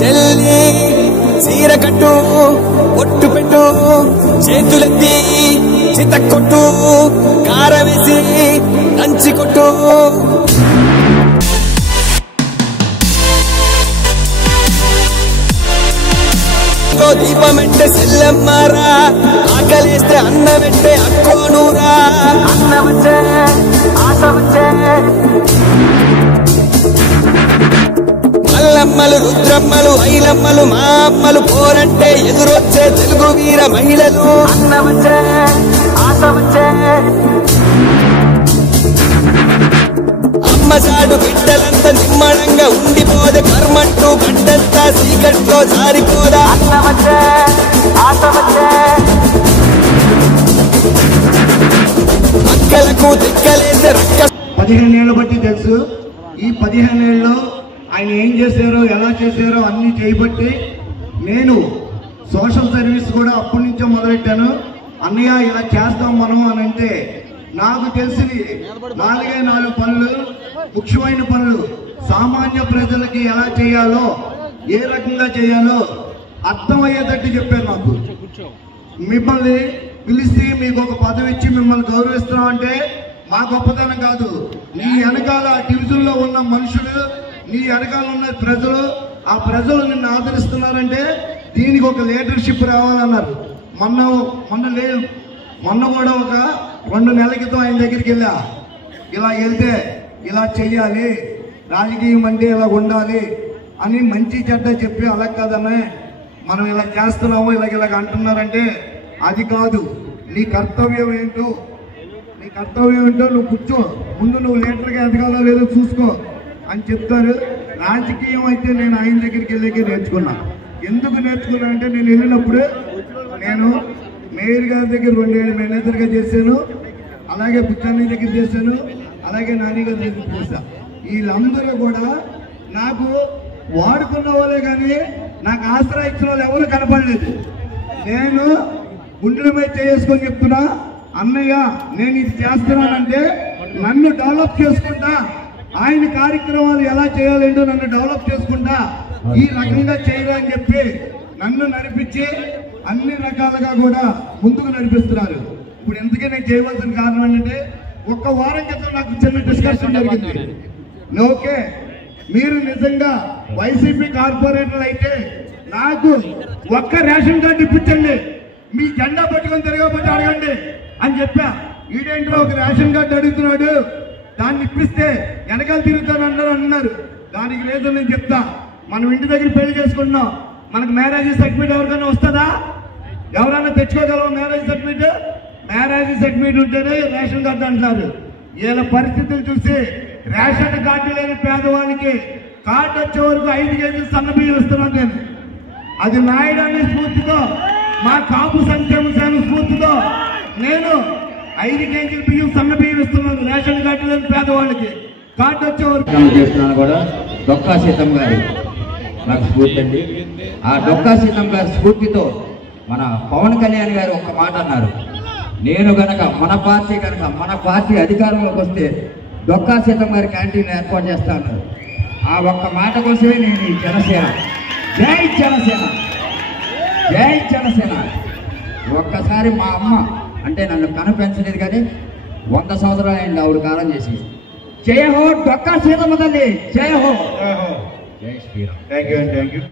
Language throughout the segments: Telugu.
చెల్లి చీర కట్టు ఒట్టు పెట్టు చేతులెత్తి చితక్కొట్టు కారవేసి దంచి కొట్టు దీపమెట్టే సెల్లమ్మారా ఆకలేస్తే అన్నమెట్టే అక్కోనూరా అన్నమచ్చే ఆశ వచ్చే మల్లమ్మలు రుద్రమ్మలు ఐలమ్మలు మా అమ్మలు పోరంటే ఎదురొచ్చే తెలుగు వీర మహిళలు అన్నమచ్చే ఆశ వచ్చే అమ్మసాడు బిడ్డలంతా నిమ్మడంగా ఉండిపోదే కర్మంటూ గడ్డంతా సీకట్లో జారిపోదా అన్నమచ్చే ఆశ వచ్చే అక్కలకు దిక్కలేసే 15 ఏళ్ళు బట్టి తెలుసు. ఈ 15 ఏళ్ళు ఆయన ఏం చేశారో ఎలా చేశారో అన్నీ చేయబట్టి నేను సోషల్ సర్వీస్ కూడా అప్పటి నుంచో మొదలెట్టాను. అన్నయ్య ఇలా చేస్తాం మనం అని అంటే నాకు తెలిసినవి 4 పనులు, ముఖ్యమైన పనులు సామాన్య ప్రజలకి ఎలా చేయాలో, ఏ రకంగా చేయాలో అర్థమయ్యేటట్టు చెప్పారు. నాకు మిమ్మల్ని పిలిస్తే మీకు ఒక పదవి ఇచ్చి మిమ్మల్ని గౌరవిస్తున్నాం అంటే మా గొప్పతనం కాదు. నీ వెనకాల డివిజన్లో ఉన్న మనుషులు, నీ వెనకాల ఉన్న ప్రజలు, ఆ ప్రజలు నిన్ను ఆదరిస్తున్నారంటే దీనికి ఒక లీడర్షిప్ రావాలన్నారు. మొన్న కూడా ఒక 2 నెలల క్రితం ఆయన దగ్గరికి వెళ్ళా. ఇలా వెళ్తే ఇలా చెయ్యాలి, రాజకీయం అంటే ఇలా ఉండాలి అని మంచి చెడ్డ చెప్పి అలా కాదనే మనం ఇలా చేస్తున్నాము ఇలాగ అంటున్నారంటే అది కాదు. నీ కర్తవ్యం ఏంటో నువ్వు కూర్చో, ముందు నువ్వు లీడర్గా ఎదగాలో లేదో చూసుకో అని చెప్తారు. రాజకీయం అయితే నేను ఆయన దగ్గరికి వెళ్ళాకే నేర్చుకున్నా. ఎందుకు నేర్చుకున్నా అంటే నేను వెళ్ళినప్పుడు నేను మేయర్ గారి దగ్గర 2 ఏళ్ళు మేనేజర్గా చేశాను, అలాగే బుచ్చన్న దగ్గర చేశాను, అలాగే నాని గారి దగ్గర చేశా. వీళ్ళందరూ కూడా నాకు వాడుకున్న వాళ్ళే కానీ నాకు ఆసరా ఇచ్చిన వాళ్ళు ఎవరు కనపడలేదు. నేను గుండెల మీద చేసుకొని చెప్తున్నా, అన్నయ్య నేను ఇది చేస్తున్నానంటే నన్ను డెవలప్ చేసుకుంటా, ఆయన కార్యక్రమాలు ఎలా చేయాలంటే నన్ను డెవలప్ చేసుకుంటా, ఈ రకంగా చేయరా అని చెప్పి నన్ను నడిపించి అన్ని రకాలుగా కూడా ముందుకు నడిపిస్తున్నారు. ఇప్పుడు ఎందుకే నేను చేయవలసిన కారణం ఏంటంటే 1 వారం క్రితం నాకు చిన్న డిస్కషన్ జరిగింది. ఓకే, మీరు నిజంగా వైసీపీ కార్పొరేటర్లు అయితే నాకు ఒక్క రేషన్ కార్డు ఇప్పించండి, మీ జెండా పట్టుకొని తిరగకపోతే అడగండి అని చెప్పా. ఈడేంట్లో ఒక రేషన్ కార్డు అడుగుతున్నాడు, దాన్ని ఇప్పిస్తే వెనకాల తిరుగుతాను అన్నారు. దానికి లేదు నేను చెప్తా. మనం ఇంటి దగ్గర పెళ్లి చేసుకుంటున్నాం, మనకు మ్యారేజ్ సర్టిఫికేట్ ఎవరికైనా వస్తుందా? ఎవరైనా తెచ్చుకోగలవా మ్యారేజ్ సర్టిఫికేట్? మ్యారేజ్ సర్టిఫికేట్ ఉంటేనే రేషన్ కార్డు అంటున్నారు. వీళ్ళ పరిస్థితులు చూసి రేషన్ కార్డు లేని పేదవాళ్ళకి కార్డు వచ్చే వరకు 5 కేజీలు సన్నబియ్యం ఇస్తున్నాను నేను. అది నాయుడు స్ఫూర్తితో, మా కాపు సంక్షేమ సేన స్ఫూర్తితో నేను 5 కేజీల బియ్యం సన్న బియ్యం ఇస్తున్నాను రేషన్ కార్డు లేని పేదవాళ్ళకి. కార్డు వచ్చే వరకు చేస్తున్నాను కూడా డొక్కా సీతమ్మ గారు నాకు స్ఫూర్తి అండి. ఆ డొక్కా సీతమ్మ గారి స్ఫూర్తితో మన పవన్ కళ్యాణ్ గారు ఒక మాట అన్నారు, నేను గనక మన పార్టీ అధికారంలోకి వస్తే డొక్కా సీతమ్మ గారి క్యాంటీన్ ఏర్పాటు చేస్తా అన్నారు. ఆ ఒక్క మాట కోసమే నేను ఈ జనసేన, జై జనసేన, జై జనసేన. ఒక్కసారి మా అమ్మ అంటే నన్ను కనిపించలేదు కానీ 100 సంవత్సరాలు అయింది ఆవిడ కాలం చేసి. జయ హో డొక్కా సీతమ్మ తల్లి, జయ హో, జై శ్రీరామ్. Thank you.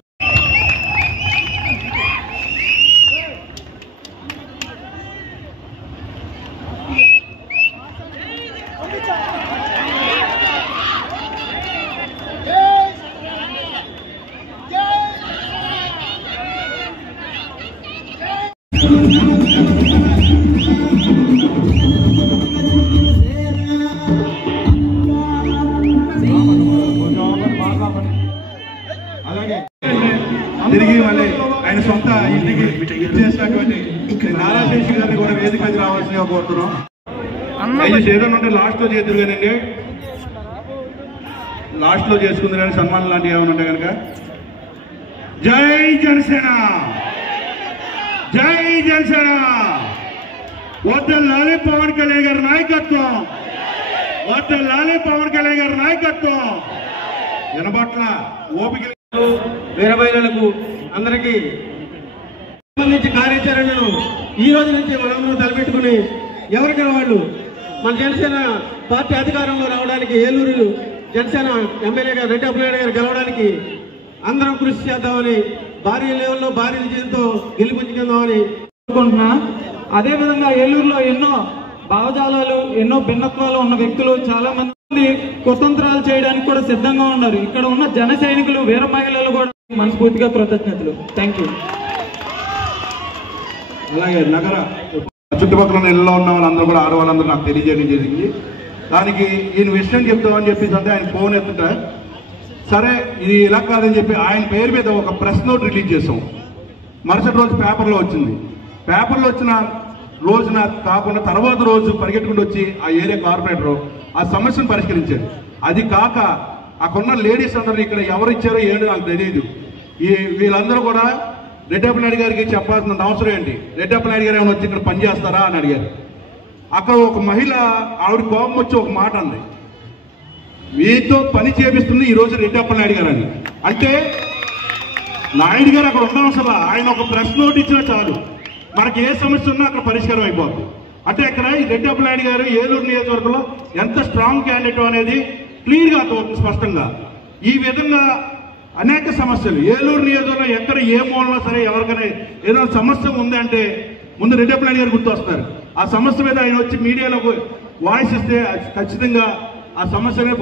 అలాగే తిరిగి మళ్ళీ ఆయన సొంత ఇంటికి ఇచ్చేసినటువంటి నారాశేషి గారిని కూడా వేదిక మీద రావాల్సిందిగా కోరుతున్నాం. ఏదైనా ఉంటే లాస్ట్ లో చేద్దరు కదండి, లాస్ట్ లో చేసుకుంది కానీ సన్మానం లాంటివి ఏమైనా ఉంటే కనుక. జై జనసేన, జై జనసేన. వద్దలాలే పవన్ కళ్యాణ్ గారి నాయకత్వం, వద్దలాలే పవన్ కళ్యాణ్ గారి నాయకత్వం. వినబట్ల ఓపిక వీర మహిళలకు అందరికీ సంబంధించి కార్యాచరణను ఈ రోజు నుంచి మనందరం తలపెట్టుకుని ఎవరికైనా వాళ్ళు మన జనసేన పార్టీ అధికారంలో రావడానికి ఏలూరు జనసేన ఎమ్మెల్యే గారు రెడ్డి అప్పలనాయుడు గారు గెలవడానికి అందరం కృషి చేద్దామని భారీ లెవెల్లో భారీ విజయంతో గెలుపుంచుకుందామని అనుకుంటున్నా. అదేవిధంగా ఏలూరులో ఎన్నో భావజాలాలు ఎన్నో భిన్నత్వాలు ఉన్న వ్యక్తులు చాలా మంది కుతంత్రాలు చేయడానికి కూడా సిద్ధంగా ఉన్నారు. ఇక్కడ ఉన్న జన సైనికులు వీర మహిళలు కూడా మనస్ఫూర్తిగా కృతజ్ఞతలు. Thank you. అలాగే నగర చుట్టుపక్కల ఇళ్ళలో ఉన్న వాళ్ళందరూ కూడా ఆడవాళ్ళందరూ నాకు తెలియజేయడం జరిగింది. దానికి ఈయన విషయం చెప్తామని చెప్పేసి అంటే ఆయన ఫోన్ ఎత్తుతా సరే ఇది ఇలా కాదని చెప్పి ఆయన పేరు మీద ఒక ప్రెస్ నోట్ రిలీజ్ చేసాం. మరుసటి రోజు పేపర్లో వచ్చింది. పేపర్లో వచ్చిన రోజున కాకుండా తర్వాత రోజు పరిగెట్టుకుంటూ వచ్చి ఆ ఏరియా కార్పొరేటర్ ఆ సమస్యను పరిష్కరించాడు. అది కాక అక్కడున్న లేడీస్ అందరూ ఇక్కడ ఎవరు ఇచ్చారో ఏంటో నాకు తెలియదు. వీళ్ళందరూ కూడా రెడ్డి అప్పలనాయుడు గారికి చెప్పాల్సిన అవసరం ఏంటి, రెడ్డి అప్పలనాయుడు గారు ఏమైనా వచ్చి ఇక్కడ పనిచేస్తారా అని అడిగారు. అక్కడ ఒక మహిళ ఆవిడ కోపం వచ్చి ఒక మాట అంది, మీతో పని చేపిస్తుంది ఈరోజు రెడ్డి అప్పలనాయుడు గారు అని. అంటే నాయుడు గారు అక్కడ ఉండడం అసలు ఆయన ఒక ప్రెస్ నోట్ ఇచ్చినా చాలు మనకి ఏ సమస్య ఉన్నా అక్కడ పరిష్కారం అయిపోతుంది. అంటే ఇక్కడ ఈ రెడ్డి అప్పలనాయుడు గారు ఏలూరు నియోజకవర్గంలో ఎంత స్ట్రాంగ్ క్యాండిడేట్ అనేది క్లియర్గా అర్థమవుతుంది స్పష్టంగా. ఈ విధంగా అనేక సమస్యలు ఏలూరు నియోజకవర్గంలో ఎక్కడ ఏ మూలన్నా సరే ఎవరికైనా ఏదైనా సమస్య ఉందంటే ముందు రెడ్డి అప్పలనాయుడు గారు గుర్తొస్తారు. ఆ సమస్య మీద ఆయన వచ్చి మీడియాలో వాయిస్ ఇస్తే ఖచ్చితంగా ఆ సమస్యనే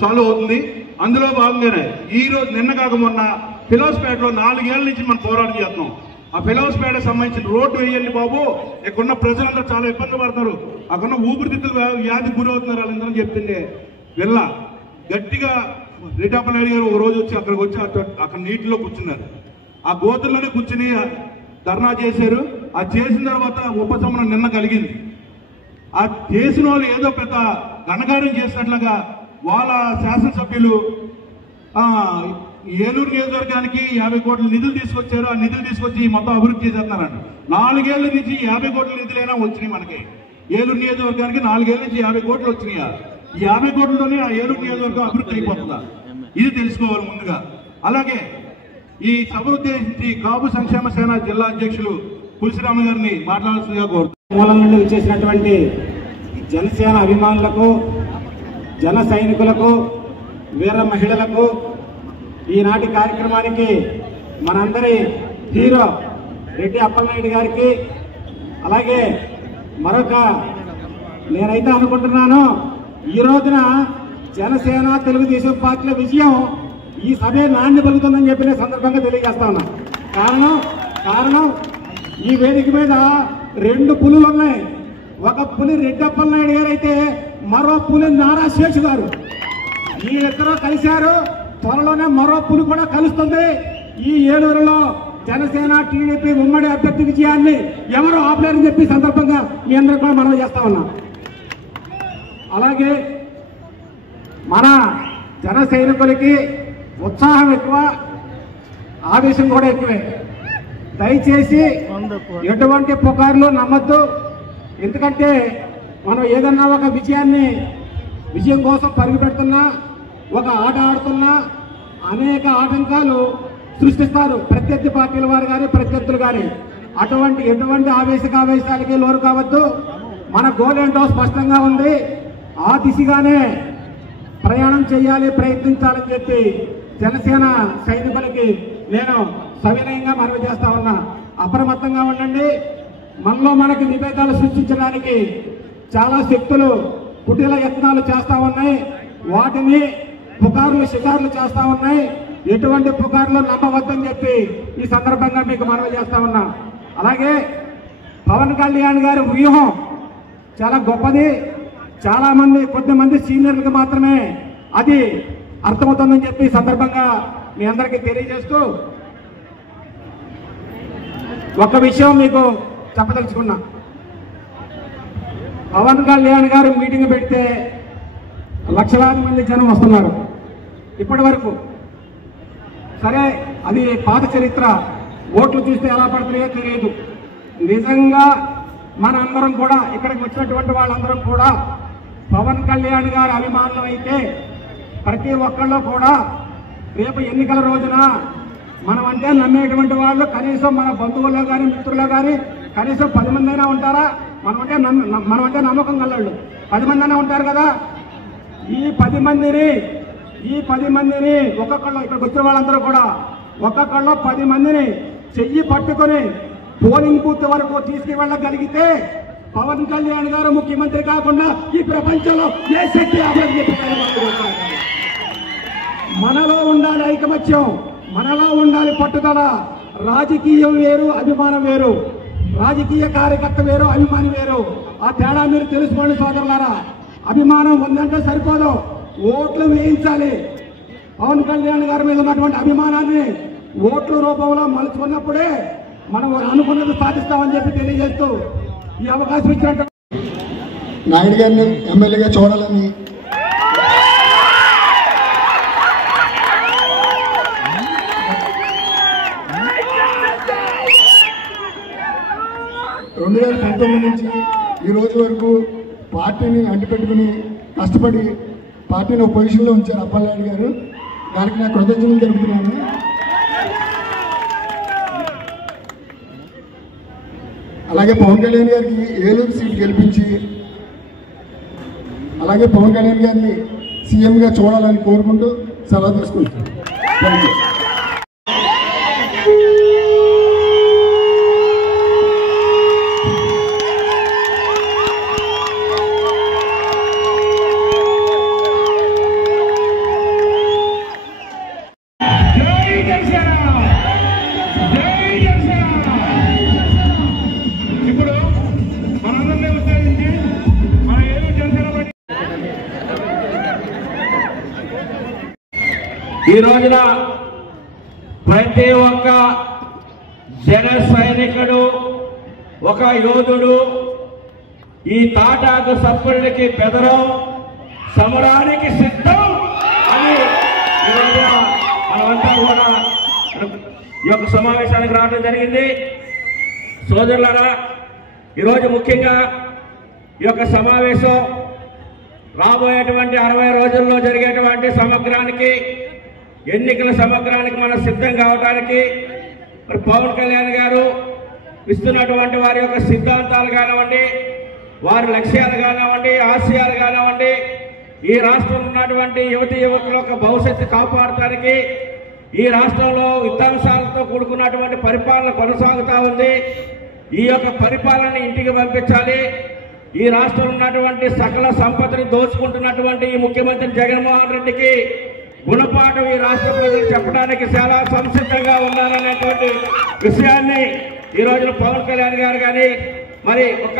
సాల్వ్ అవుతుంది. అందులో భాగంగానే ఈ రోజు నిన్న కాక మొన్న ఫిలోస్పేటలో 4 ఏళ్ల నుంచి మనం పోరాటం చేస్తున్నాం. ఆ ఫిలోస్పేట సంబంధించిన రోడ్డు వేయండి బాబు, ఇక్కడున్న ప్రజలందరూ చాలా ఇబ్బంది పడతారు, అక్కడున్న ఊపిరితిత్తులు వ్యాధి గురవుతున్నారు వాళ్ళందరూ చెప్తుండే వెళ్ళ గట్టిగా రెడ్డి అప్పలనాయుడు గారు ఒక రోజు వచ్చి అక్కడికి వచ్చి అక్కడ నీటిలో కూర్చున్నారు. ఆ గోతుల్లోనే కూర్చుని ధర్నా చేశారు. ఆ చేసిన తర్వాత ఉపశమనం నిన్న కలిగింది. ఆ చేసిన వాళ్ళు ఏదో పెద్ద ఘనకార్యం చేసినట్లుగా వాళ్ళ శాసనసభ్యులు ఏలూరు నియోజకవర్గానికి 50 కోట్ల నిధులు తీసుకొచ్చారు. ఆ నిధులు తీసుకొచ్చి మొత్తం అభివృద్ధి చేసేస్తున్నారంట. 4 ఏళ్ల నుంచి 50 కోట్ల నిధులైనా వచ్చినాయి మనకి. ఏలూరు నియోజకవర్గానికి 4 ఏళ్ల నుంచి 50 కోట్లు వచ్చినాయి. ఈ 50 కోట్లతోనే ఆ ఏలూరు నియోజకవర్గం అభివృద్ధి అయిపోతుందా, ఇది తెలుసుకోవాలి ముందుగా. అలాగే ఈ సభ ఉద్దేశించి కాపు సంక్షేమ సేన జిల్లా అధ్యక్షులు పులిసిరామ గారిని మాట్లాడాల్సిందిగా కోరుతున్నాను. మూలం నుండి వచ్చేసినటువంటి జనసేన అభిమానులకు, జన సైనికులకు, వీర మహిళలకు ఈనాటి కార్యక్రమానికి మనందరి హీరో రెడ్డి అప్పలనాయుడు గారికి, అలాగే మరొక నేనైతే అనుకుంటున్నాను ఈ రోజున జనసేన తెలుగుదేశం పార్టీల విజయం ఈ సభే నాణ్య పలుకుతుందని చెప్పిన సందర్భంగా తెలియజేస్తా ఉన్నా. కారణం ఈ వేదిక మీద 2 పులులు ఉన్నాయి. ఒక పులి రెడ్డి అప్పలనాయుడు గారు అయితే మరో పులి నారా శేషు గారు. వీళ్ళిద్దరూ కలిశారు. త్వరలోనే మరో పులి కూడా కలుస్తుంది. ఈ ఏలూరులో జనసేన టీడీపీ ఉమ్మడి అభ్యర్థి విజయాన్ని ఎవరు ఆపలేరని చెప్పి సందర్భంగా మీ అందరూ కూడా మనం చేస్తా ఉన్నాం. అలాగే మన జన సైనికులకి ఉత్సాహం ఎక్కువ, ఆవేశం కూడా ఎక్కువే. దయచేసి ఎటువంటి పుకార్లు నమ్మద్దు. ఎందుకంటే మనం ఏదన్నా ఒక విజయం కోసం పరుగు పెడుతున్నా, ఒక ఆట ఆడుతున్నా అనేక ఆటంకాలు సృష్టిస్తారు ప్రత్యర్థి పార్టీల వారు కానీ ప్రత్యర్థులు కానీ. ఎటువంటి ఆవేశాలకి లోరు కావద్దు. మన గోల్ ఏంటో స్పష్టంగా ఉంది. ఆ దిశగానే ప్రయాణం చేయాలి, ప్రయత్నించాలని చెప్పి జనసేన సైనికులకి నేను సవినయంగా మనవి చేస్తా ఉన్నా. అప్రమత్తంగా ఉండండి. మనలో మనకి విభేదాలు సృష్టించడానికి చాలా శక్తులు కుటిల యత్నాలు చేస్తా ఉన్నాయి. వాటిని షికారులు చేస్తా ఉన్నాయి. ఎటువంటి పుకార్లు నమ్మవద్దని చెప్పి ఈ సందర్భంగా మీకు మనవి చేస్తా ఉన్నా. అలాగే పవన్ కళ్యాణ్ గారి వ్యూహం చాలా గొప్పది. చాలా మంది కొద్దిమంది సీనియర్లకు మాత్రమే అది అర్థమవుతుందని చెప్పి సందర్భంగా మీ అందరికీ తెలియజేస్తూ ఒక విషయం మీకు చెప్పదలుచుకున్నా. పవన్ కళ్యాణ్ గారు మీటింగ్ పెడితే లక్షలాది మంది జనం వస్తున్నారు ఇప్పటి వరకు. సరే, అది పాత చరిత్ర. ఓట్లు చూస్తే ఎలా పడుతున్నాయో తెలియదు. నిజంగా మన అందరం కూడా ఇక్కడికి వచ్చినటువంటి వాళ్ళందరం కూడా పవన్ కళ్యాణ్ గారి అభిమానులు అయితే ప్రతి ఒక్కళ్ళు కూడా రేపు ఎన్నికల రోజున మనం అంటే నమ్మేటువంటి వాళ్ళు కనీసం మన బంధువుల్లో కానీ మిత్రుల్లో కానీ కనీసం 10 మంది అయినా ఉంటారా? మనమంటే నమ్మకం గలవాళ్ళు 10 మంది అయినా ఉంటారు కదా. ఈ 10 మందిని ఒక్కొక్కళ్ళు ఇక్కడికి వచ్చిన వాళ్ళందరూ కూడా ఒక్కొక్కళ్ళు 10 మందిని చెయ్యి పట్టుకొని పోలింగ్ బూత్ వరకు తీసుకువెళ్ళగలిగితే పవన్ కళ్యాణ్ గారు ముఖ్యమంత్రి కాకుండా ఈ ప్రపంచంలో ఏ శక్తి అవ్వదని చెప్పి మనలో ఉండాలి ఐకమత్యం, మనలో ఉండాలి పట్టుదల. రాజకీయం వేరు, అభిమానం వేరు. రాజకీయ కార్యకర్త వేరు, అభిమాని వేరు. ఆ తేడా మీరు తెలుసుకోండి సోదరులారా. అభిమానం ఉందంటే సరిపోదు, ఓట్లు వేయించాలి. పవన్ కళ్యాణ్ గారి మీద ఉన్నటువంటి అభిమానాన్ని ఓట్ల రూపంలో మలుచుకున్నప్పుడే మనం అనుకున్నది సాధిస్తామని చెప్పి తెలియజేస్తూ ఈ అవకాశం ఇచ్చినట్టు నాయుడు గారిని ఎమ్మెల్యేగా చూడాలని 2019 నుంచి ఈ రోజు వరకు పార్టీని అంటిపెట్టుకుని కష్టపడి పార్టీని ఒక పొజిషన్లో ఉంచారు అప్పలనాయుడు గారు. దానికి నా కృతజ్ఞతలు తెలుపుతున్నాను. అలాగే పవన్ కళ్యాణ్ గారికి ఏలూరు సీట్ గెలిపించి అలాగే పవన్ కళ్యాణ్ గారిని సీఎంగా చూడాలని కోరుకుంటూ సెలవు తీసుకుంటాను. ఈ రోజున ప్రతి ఒక్క జన సైనికుడు, ఒక యోధుడు ఈ తాటాకు సప్పుళ్ళకి బెదరం, సమరానికి సిద్ధం అని ఈ రోజున మనమంతా కూడా ఈ యొక్క సమావేశానికి రావడం జరిగింది. సోదరులారా, ఈరోజు ముఖ్యంగా ఈ యొక్క సమావేశం రాబోయేటువంటి 60 రోజుల్లో జరిగేటువంటి సమగ్రానికి, ఎన్నికల సమగ్రానికి మనం సిద్ధం కావడానికి మరి పవన్ కళ్యాణ్ గారు ఇస్తున్నటువంటి వారి యొక్క సిద్ధాంతాలు కానివ్వండి, వారి లక్ష్యాలు కానివ్వండి, ఆశయాలు కానివ్వండి, ఈ రాష్ట్రంలో ఉన్నటువంటి యువతి యువకుల యొక్క భవిష్యత్తు కాపాడటానికి ఈ రాష్ట్రంలో విధ్వంసాలతో కూడుకున్నటువంటి పరిపాలన కొనసాగుతూ ఉంది. ఈ యొక్క పరిపాలన ఇంటికి పంపించాలి. ఈ రాష్ట్రంలో ఉన్నటువంటి సకల సంపదను దోచుకుంటున్నటువంటి ఈ ముఖ్యమంత్రి జగన్మోహన్ రెడ్డికి గుణపాఠం ఈ రాష్ట్ర ప్రజలు చెప్పడానికి చాలా సంసిద్ధంగా ఉన్నారనేటువంటి విషయాన్ని ఈ రోజున పవన్ కళ్యాణ్ గారు కానీ, మరి ఒక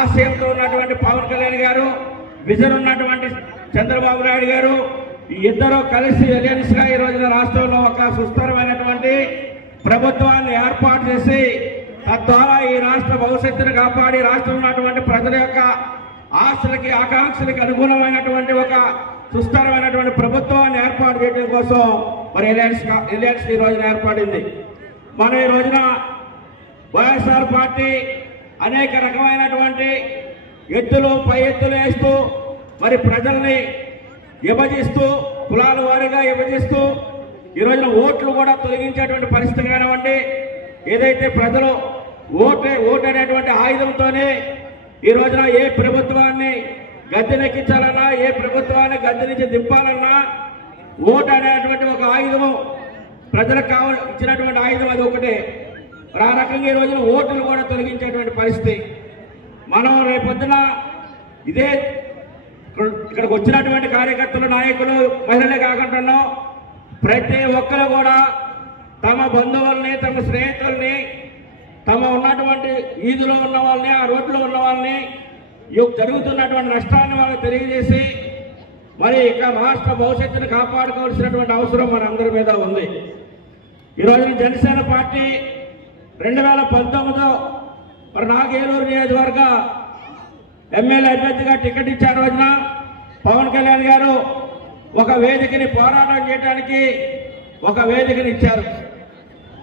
ఆశయంతో ఉన్నటువంటి పవన్ కళ్యాణ్ గారు, విజన్ ఉన్నటువంటి చంద్రబాబు నాయుడు గారు, ఈ ఇద్దరు కలిసి అలయన్స్ గా ఈ రోజున రాష్ట్రంలో ఒక సుస్థిరమైనటువంటి ప్రభుత్వాన్ని ఏర్పాటు చేసి తద్వారా ఈ రాష్ట్ర భవిష్యత్తును కాపాడి రాష్ట్రంలో ఉన్నటువంటి ప్రజల యొక్క ఆశలకి ఆకాంక్షలకి అనుగుణమైనటువంటి ఒక సుస్థిరమైనటువంటి ప్రభుత్వాన్ని ఏర్పాటు చేయడం కోసం మరి అలయన్స్ ఈ రోజున ఏర్పడింది. మనం ఈ రోజున వైఎస్ఆర్ పార్టీ అనేక రకమైనటువంటి ఎత్తులు పై ఎత్తులు వేస్తూ మరి ప్రజల్ని విభజిస్తూ, కులాల వారీగా విభజిస్తూ ఈ రోజున ఓట్లు కూడా తొలగించేటువంటి పరిస్థితి కానివ్వండి, ఏదైతే ప్రజలు ఓటు అనేటువంటి ఆయుధంతోనే ఈ రోజున ఏ ప్రభుత్వాన్ని గద్దెనెక్కించాలన్నా, ఏ ప్రభుత్వాన్ని గద్దె నుంచి దింపాలన్నా ఓటు అనేటువంటి ఒక ఆయుధము, ప్రజలకు ఇచ్చినటువంటి ఆయుధం అది ఒకటే. ఆ రకంగా ఈ రోజున ఓటును కూడా తొలగించేటువంటి పరిస్థితి. మనం రేపొద్దున ఇదే ఇక్కడికి వచ్చినటువంటి కార్యకర్తలు, నాయకులు, మహిళలే కాకుండా ప్రతి ఒక్కరు కూడా తమ బంధువుల్ని, తమ స్నేహితుల్ని, తమ ఉన్నటువంటి వీధిలో ఉన్న వాళ్ళని, ఆ రోడ్లో ఉన్న వాళ్ళని, జరుగుతున్నటువంటి నష్టాన్ని వాళ్ళకి తెలియజేసి మరి ఇక రాష్ట్ర భవిష్యత్తును కాపాడుకోవాల్సినటువంటి అవసరం మనందరి మీద ఉంది. ఈరోజు జనసేన పార్టీ 2019లో మరి నాకు ఏలూరు నియోజకవర్గ ఎమ్మెల్యే అభ్యర్థిగా టికెట్ ఇచ్చిన రోజున పవన్ కళ్యాణ్ గారు ఒక వేదికని పోరాటం చేయడానికి ఒక వేదికని ఇచ్చారు.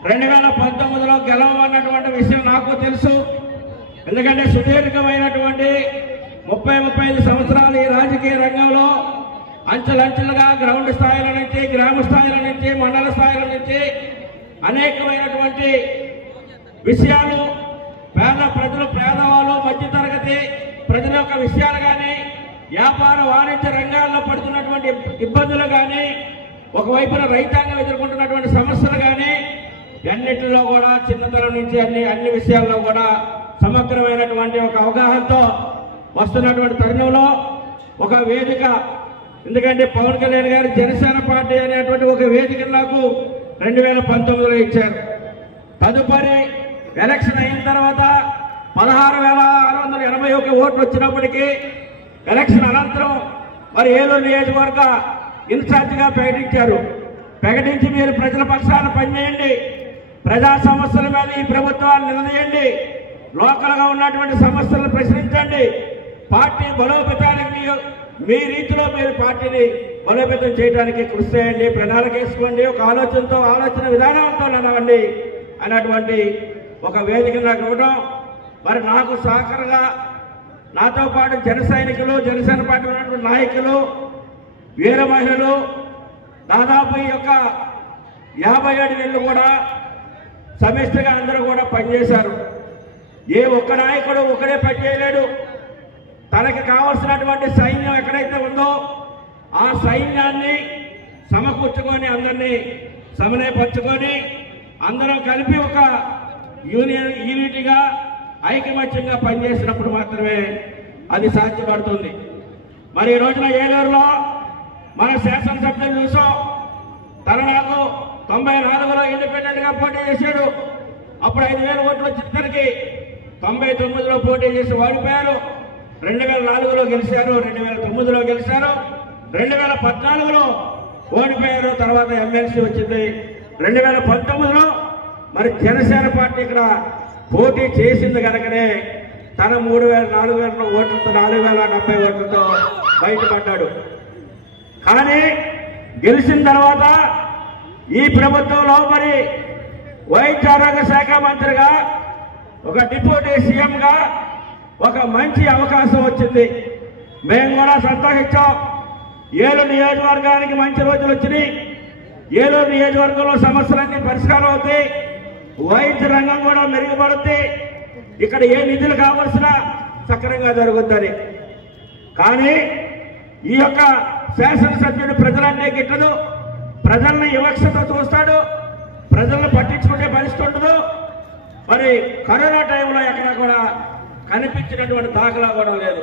2019లో గెలవన్నటువంటి విషయం నాకు తెలుసు. ఎందుకంటే సుదీర్ఘమైనటువంటి 30-35 సంవత్సరాలు ఈ రాజకీయ రంగంలో అంచెలంచెలుగా గ్రౌండ్ స్థాయిల నుంచి, గ్రామ స్థాయిల నుంచి, మండల స్థాయిల నుంచి అనేకమైనటువంటి విషయాలు ప్రజలు, పేదవాళ్ళు, మధ్యతరగతి ప్రజల యొక్క విషయాలు కానీ, వ్యాపార వాణిజ్య రంగాల్లో పడుతున్నటువంటి ఇబ్బందులు కానీ, ఒకవైపున రైతాంగం ఎదుర్కొంటున్నటువంటి సమస్యలు కానీ, అన్నిటిలో కూడా చిన్నతనం నుంచి అన్ని విషయాల్లో కూడా సమగ్రమైనటువంటి ఒక అవగాహనతో వస్తున్నటువంటి తరుణంలో ఒక వేదిక, ఎందుకంటే పవన్ కళ్యాణ్ గారు జనసేన పార్టీ అనేటువంటి ఒక వేదిక నాకు 2019లో ఇచ్చారు. తదుపరి ఎలక్షన్ అయిన తర్వాత 16,681 ఓట్లు వచ్చినప్పటికీ ఎలక్షన్ అనంతరం మరి ఏలూరు నియోజకవర్గ ఇన్ఛార్జిగా ప్రకటించి మీరు ప్రజల పక్షాన పనిచేయండి, ప్రజా సమస్యల మీద ఈ ప్రభుత్వాన్ని నిలదీయండి, లోకల్గా ఉన్నటువంటి సమస్యలను ప్రశ్నించండి, పార్టీ బలోపేతానికి మీ రీతిలో మీరు పార్టీని బలోపేతం చేయడానికి కృషి చేయండి, ప్రణాళిక వేసుకోండి, ఒక ఆలోచన విధానంతో నడవండి అన్నటువంటి ఒక వేదిక నాకు ఇవ్వడం, మరి నాకు సహకారంగా నాతో పాటు జన సైనికులు, జనసేన పార్టీ ఉన్నటువంటి నాయకులు, వీర మహిళలు దాదాపు ఈ యొక్క 57 నెలలు కూడా సమిష్టిగా అందరూ కూడా పనిచేశారు. ఏ ఒక్క నాయకుడు ఒకడే పనిచేయలేడు. తనకి కావలసినటువంటి సైన్యం ఎక్కడైతే ఉందో ఆ సైన్యాన్ని సమకూర్చుకొని అందరినీ సమన్వయపరచుకొని అందరం కలిపి ఒక యూనిటీగా ఐకమత్యంగా పనిచేసినప్పుడు మాత్రమే అది సాధ్యపడుతుంది. మరి ఈ రోజున ఏలూరులో మన శాసనసభ్యులు చూసాం. తన నాకు 94లో ఇండిపెండెంట్గా పోటీ చేశాడు. అప్పుడు 5,000 ఓట్లు వచ్చిన తనకి 99లో పోటీ చేసి ఓడిపోయారు. 2004లో గెలిచారు, 2009లో గెలిచారు, 2014లో ఓడిపోయారు. తర్వాత ఎమ్మెల్సీ వచ్చింది. 2019లో మరి జనసేన పార్టీ ఇక్కడ పోటీ చేసింది కనుకనే తన 3,000-4,000 ఓట్లతో 4,070 ఓట్లతో బయటపడ్డాడు. కానీ గెలిచిన తర్వాత ఈ ప్రభుత్వంలో మరి వైద్య ఆరోగ్య శాఖ మంత్రిగా, ఒక డిప్యూటీ సీఎంగా ఒక మంచి అవకాశం వచ్చింది. మేము కూడా సంతోషించాం. ఏలూరు నియోజకవర్గానికి మంచి రోజులు వచ్చినాయి. ఏలూరు నియోజకవర్గంలో సమస్యలన్నీ పరిష్కారం అవుతాయి, వైద్య రంగం కూడా మెరుగుపడుతుంది, ఇక్కడ ఏ నిధులు కావాల్సినా సక్రమంగా జరుగుతుంది. కానీ ఈ యొక్క శాసనసభ్యుడు ప్రజలన్నీ గిట్టదు, ప్రజల్ని వివక్షతో చూస్తాడు, ప్రజలను పట్టించుకునే పరిస్థితి ఉండదు. మరి కరోనా టైంలో ఎక్కడా కూడా కనిపించినటువంటి దాఖలా కూడా లేదు.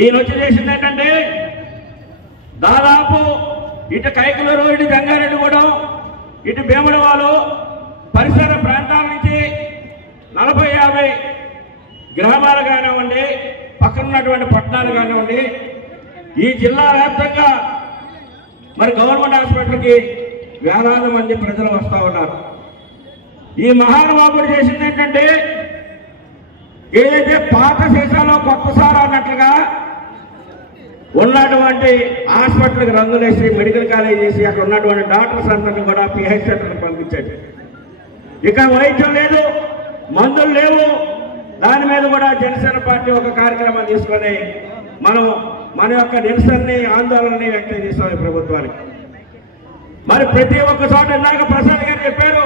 ఈయన వచ్చి చేసింది ఏంటంటే దాదాపు ఇటు కైకలూరు, ఇటు గంగారెడ్డిగూడెం, ఇటు భీముడవాలు పరిసర ప్రాంతాల నుంచి 40-50 గ్రామాలు కానివ్వండి, పక్కనున్నటువంటి పట్టణాలు కానివ్వండి, ఈ జిల్లా వ్యాప్తంగా మరి గవర్నమెంట్ హాస్పిటల్కి వేలాది మంది ప్రజలు వస్తూ ఉన్నారు. ఈ మహానుభావుడు చేసింది ఏంటంటే ఏదైతే పాత సీసాలో కొత్త సారా అన్నట్లుగా ఉన్నటువంటి హాస్పిటల్కి రంగులేసి, మెడికల్ కాలేజ్ చేసి అక్కడ ఉన్నటువంటి డాక్టర్స్ అందరినీ కూడా పిహెచ్ సెంటర్కి పంపించాడు. ఇక్కడ వైద్యం లేదు, మందులు లేవు. దాని మీద కూడా జనసేన పార్టీ ఒక కార్యక్రమం తీసుకొని మనం మన యొక్క నిరసనని, ఆందోళనని వ్యక్తం చేస్తాం ఈ ప్రభుత్వానికి. మరి ప్రతి ఒక్క చోట ఇందాక ప్రసాద్ గారు చెప్పారు,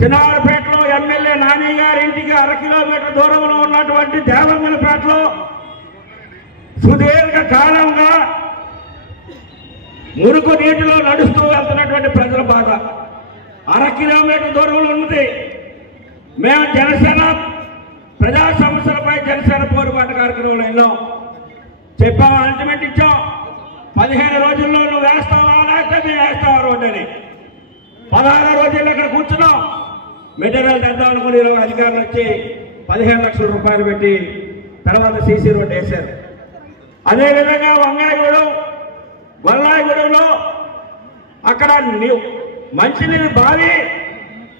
శనివారపేటలో ఎమ్మెల్యే నాని గారి ఇంటికి 1 కిలోమీటర్ దూరంలో ఉన్నటువంటి దేవంగలపేటలో సుదీర్ఘ కాలంగా మురుకు నీటిలో నడుస్తూ వెళ్తున్నటువంటి ప్రజల బాధ 1 కిలోమీటర్ దూరంలో ఉన్నది. మేము జనసేన ప్రజా సమస్యలపై జనసేన పోరుబాటు కార్యక్రమంలో వెళ్ళాం, చెప్పాము, అల్టిమేట్ ఇచ్చాం. 15 రోజుల్లో నువ్వు వేస్తావా లేకపోతే మేము వేస్తావా రోడ్డు అని. 16 రోజుల్లో అక్కడ కూర్చున్నాం. మెటీరియల్ తెద్దాం అనుకుని ఈరోజు అధికారులు వచ్చి 15 లక్షల రూపాయలు పెట్టి తర్వాత సీసీ రోడ్డు వేశారు. అదేవిధంగా వంగాయగూడెం, గొల్లాయగూడెంలో అక్కడ మంచినీరు బావి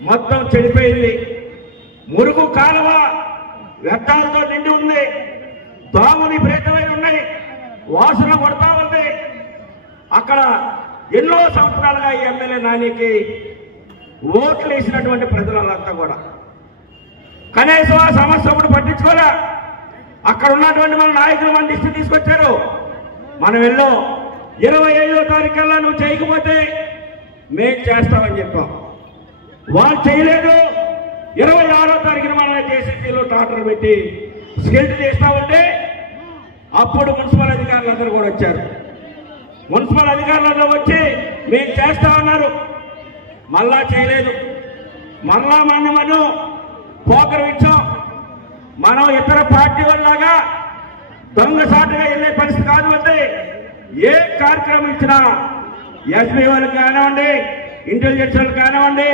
మొత్తం చెడిపోయింది. మురుగు కాలువ వ్యర్థాలతో నిండి ఉంది, దోమలు విపరీతమైన ఉన్నాయి, వాసన కొడతా ఉంది. అక్కడ ఎన్నో సంవత్సరాలుగా ఈ ఎమ్మెల్యే నానికి ఓట్లు వేసినటువంటి ప్రజలంతా కూడా కనీసం ఆ సమస్య ఒకటి పట్టించుకోలే. అక్కడ ఉన్నటువంటి మన నాయకులు మన దృష్టి తీసుకొచ్చారు. మనం వెళ్ళో 25వ తారీఖు కల్లా నువ్వు చేయకపోతే మేము చేస్తామని చెప్పాం. వాళ్ళు చేయలేదు. 26వ తారీఖున మనం జేసీపీలో టాటర్లు పెట్టి స్కెల్ట్ చేస్తా ఉంటే అప్పుడు మున్సిపల్ అధికారులందరూ కూడా వచ్చారు. మున్సిపల్ అధికారులందరూ వచ్చి మేము చేస్తా ఉన్నారు. మళ్ళా చేయలేదు. మళ్ళా మనం పోకరు ఇచ్చాం. మనం ఇతర పార్టీ వాళ్ళలాగా దొంగసాటుగా వెళ్ళే పరిస్థితి కాదు. అంటే ఏ కార్యక్రమం ఇచ్చినా ఎస్బీ వాళ్ళకి కానివ్వండి, ఇంటెలిజెన్స్ వాళ్ళు కానివ్వండి,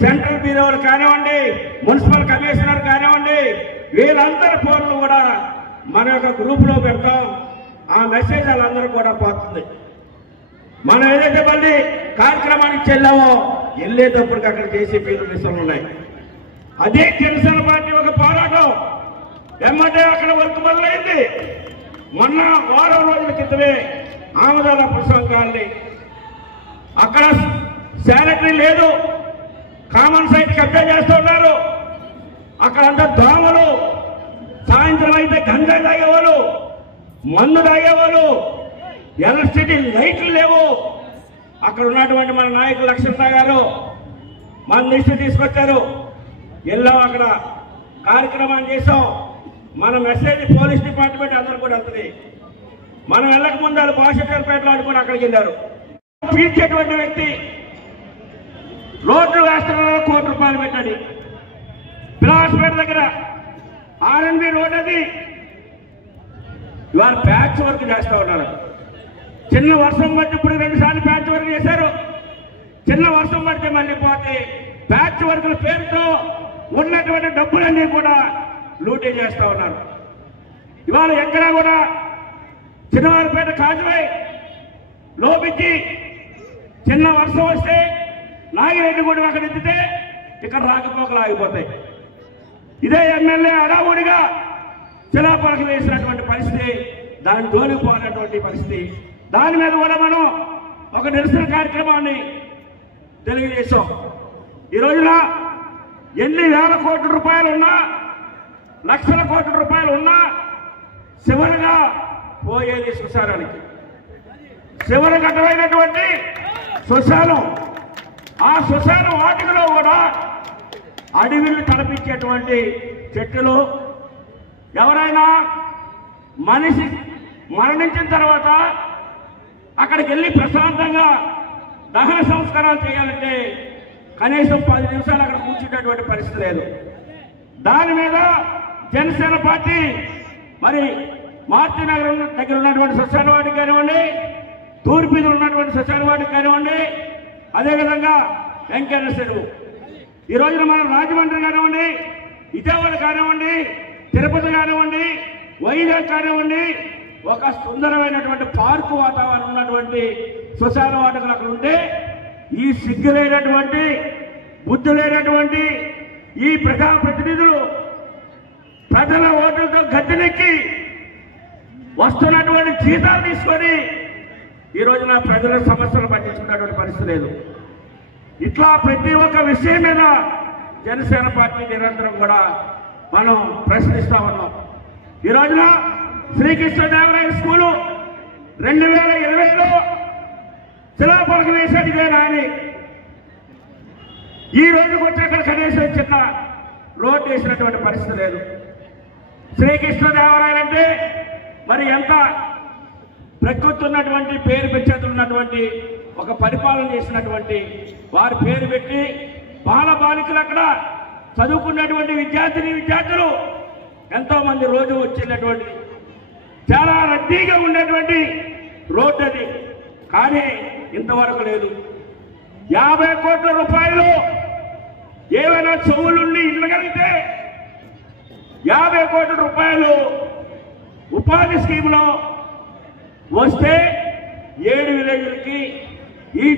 సెంట్రల్ బ్యూరో వాళ్ళు కానివ్వండి, మున్సిపల్ కమిషనర్ కానివ్వండి, వీళ్ళందరి ఫోన్లు కూడా మన యొక్క గ్రూప్లో పెడతాం. ఆ మెసేజ్ వాళ్ళందరూ కూడా పోతుంది. మనం ఏదైతే మళ్ళీ కార్యక్రమానికి చెల్లామో వెళ్ళేటప్పటికి అక్కడ జేసీపీలు మిషన్లు ఉన్నాయి. అదే జనసేన పార్టీ ఒక పోరాటం ఎమ్మటే అక్కడ వర్క్ మొదలైంది. మొన్న వారం రోజుల క్రితమే ఆమదాల ప్రసంగాల్ని అక్కడ శానిటరీ లేదు, కామన్ సైట్ కబ్జా చేస్తున్నారు. అక్కడంతా దోమలు, సాయంత్రం అయితే గంజా తాగేవాళ్ళు, మందు తాగేవాళ్ళు, ఎలక్ట్రిసిటీ లైట్లు లేవు. అక్కడ ఉన్నటువంటి మన నాయకులు లక్ష్మణ గారు మన లిస్టు తీసుకొచ్చారు. వెళ్ళాం, అక్కడ కార్యక్రమాన్ని చేసాం. మన మెసేజ్ పోలీస్ డిపార్ట్మెంట్ అందరూ కూడా వెళ్తుంది. మనం వెళ్ళక ముందు వాళ్ళు భాషపేటలో ఆడుకొని అక్కడికి వెళ్ళారు. పీల్చేటువంటి వ్యక్తి రోడ్లు వేస్తున్నారు, ₹1 కోటి పెట్టండి. పిలాస్పేట దగ్గర ఆర్ఎన్బి రోడ్ అది ఇవాళ ప్యాచ్ వర్క్ చేస్తా ఉన్నారు. చిన్న వర్షం పడితే ఇప్పుడు 2 సార్లు ప్యాచ్ వర్క్ చేశారు. చిన్న వర్షం పడితే మళ్ళీ పోతే ప్యాచ్ వర్క్ల పేరుతో ఉన్నటువంటి డబ్బులన్నీ కూడా లూటీ చేస్తా ఉన్నారు. ఇవాళ ఎక్కడా కూడా చిన్నవారిపేట కాజువై లోపించి చిన్న వర్షం వస్తే నాగిరెడ్డి కూడా అక్కడ ఎత్తితే ఇక్కడ రాకపోకలు ఆగిపోతాయి. ఇదే ఎమ్మెల్యే అడావుడిగా శిలాపలక వేసినటువంటి పరిస్థితి, దాని జోలికి పోయినటువంటి పరిస్థితి. దాని మీద కూడా మనం ఒక నిరసన కార్యక్రమాన్ని తెలియజేశాం. ఈ రోజున ఎన్ని వేల కోట్ల రూపాయలు ఉన్నా, లక్షల కోట్ల రూపాయలు ఉన్నా చివరిగా పోయేది శ్మశానానికి. చివరి ఘట్టమైనటువంటి శ్మశానం. ఆ శ్మశానం వాటికలో కూడా అడవిని తలపించేటువంటి చెట్లు. ఎవరైనా మనిషి మరణించిన తర్వాత అక్కడికి వెళ్ళి ప్రశాంతంగా దహన సంస్కారాలు చేయాలంటే కనీసం 10 నిమిషాలు అక్కడ కూర్చునేటువంటి పరిస్థితి లేదు. దాని మీద జనసేన పార్టీ మరి మార్తి నగరం దగ్గర ఉన్నటువంటి శ్మశాన వాటికి కానివ్వండి, తూర్పులో ఉన్నటువంటి శ్మశాన వాటికి కానివ్వండి, అదేవిధంగా వెంకన్న చెరువు. ఈ రోజున మనం రాజమండ్రి కానివ్వండి, విజయవాడ కానివ్వండి, తిరుపతి కానివ్వండి, వైజాగ్ కానివ్వండి, ఒక సుందరమైనటువంటి పార్కు వాతావరణం ఉన్నటువంటి శ్మశాన వాటికలు అక్కడ ఉంటే ఈ సిగ్గు లేనటువంటి, బుద్ధి లేనటువంటి ఈ ప్రజాప్రతినిధులు ప్రజల ఓట్లతో గద్దెనెక్కి వస్తున్నటువంటి జీతాలు తీసుకొని ఈ రోజున ప్రజల సమస్యలు పట్టించుకున్నటువంటి పరిస్థితి లేదు. ఇట్లా ప్రతి ఒక్క విషయం మీద జనసేన పార్టీ నిరంతరం కూడా మనం ప్రశ్నిస్తా ఉన్నాం. ఈ రోజున శ్రీకృష్ణదేవరాయ స్కూలు 2020లో శిలాపలకం వేసేది ఇదేనా అని ఈ రోజుకి వచ్చి అక్కడ కనీసం చిన్న రోడ్డు వేసినటువంటి పరిస్థితి లేదు. శ్రీకృష్ణదేవరాయలు అంటే మరి ఎంత ప్రకృతి ఉన్నటువంటి పేరు ప్రఖ్యాతులు ఉన్నటువంటి ఒక పరిపాలన చేసినటువంటి వారి పేరు పెట్టి బాల బాలికలు అక్కడ చదువుకున్నటువంటి విద్యార్థులు ఎంతో మంది రోజు వచ్చినటువంటి చాలా రద్దీగా ఉండేటువంటి రోడ్డు అది. కానీ ఇంతవరకు లేదు. 50 కోట్ల రూపాయలు ఏమైనా చెవులుండి ఇళ్ళగలిగితే 50 కోట్ల రూపాయలు ఉపాధి స్కీమ్లో వస్తే 7 విలేజ్లకి ఈ